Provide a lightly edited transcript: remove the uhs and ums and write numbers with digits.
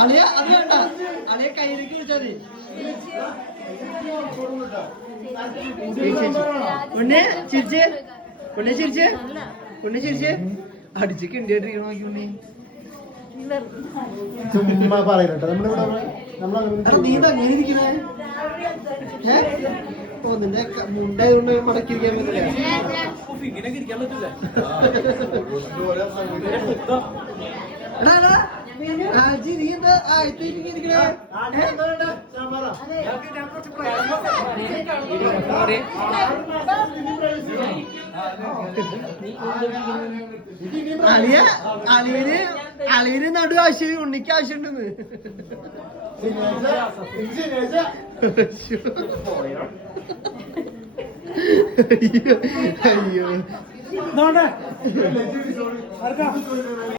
അളിയ അത് വേണ്ട അളിയ കയ്യിലേക്ക് വിളിച്ചാൽ ഉണ്ണെ ചിരിച്ചേ ഉണ്ണെ ചിരിച്ചേ ഉണ്ണെ ചിരിച്ചേ അടിച്ച് കിണ്ടിയിട്ടിരിക്കണോ ഉണ്ണി ചുമ്മാ പറയട്ടോ നീ അങ്ങനെ ഇരിക്കണേ ഓ നിന്റെ മുണ്ടായതുകൊണ്ട് മടക്കിയിരിക്കാൻ പറ്റില്ല എടാ ആജി നീ എന്താ ആഴ്ത്തിരിക്കണേ അളിയന് നടു ആവശ്യം ഉണ്ണിക്ക് ആവശ്യമുണ്ടെന്ന് അയ്യോ അയ്യോ